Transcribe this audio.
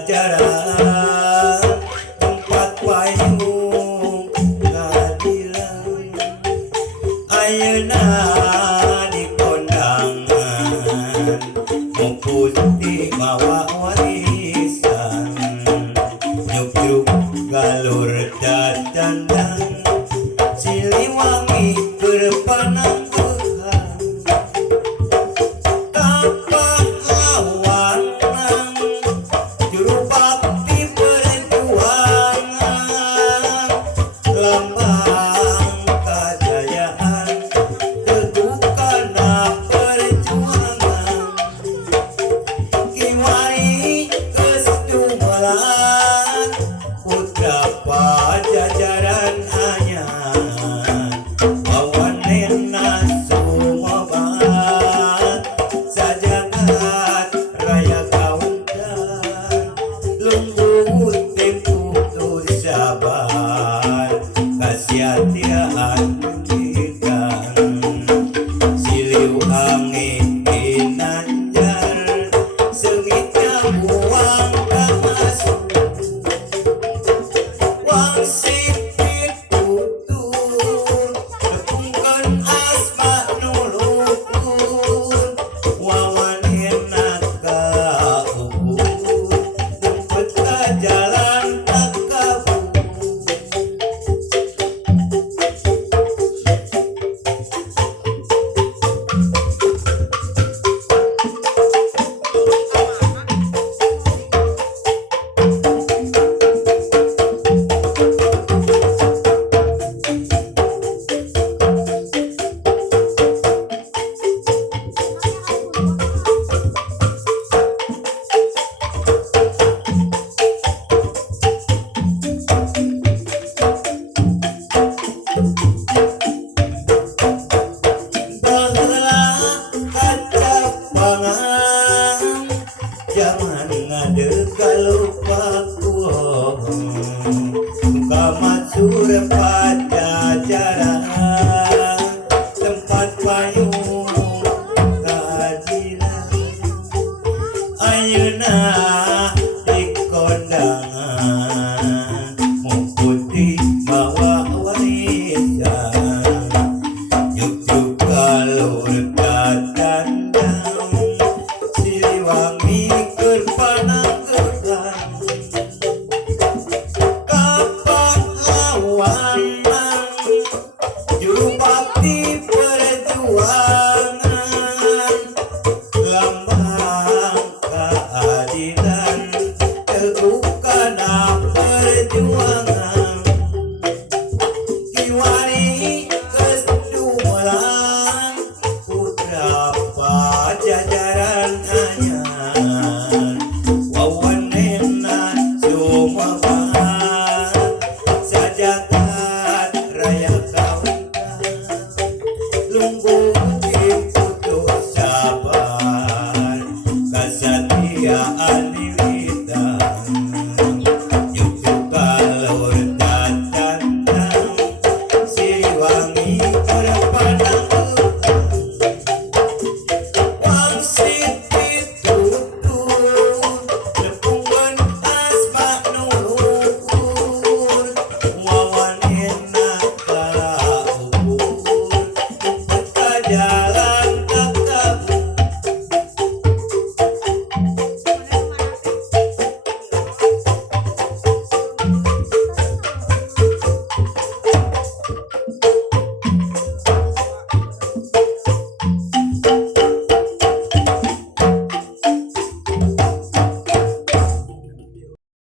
Pajajaran tempat payung ngadilan ayeuna di kondangan muputi mawa warisan nyuk-nyuk galur dadandang Siliwangi berpanang Pajajaran anyar bawanena sumobat sajangat raya kaundan lungguh tempuh tu sabar kasiatian pendidikan siliu angin inanjar sengitnya buang kamasuk sipit tutur tepungkan asma nulukur wawanin naga ukur jemput ke jalan tak kabur jangan ngade kalau pakuh kamat sur pajajaran tempat payung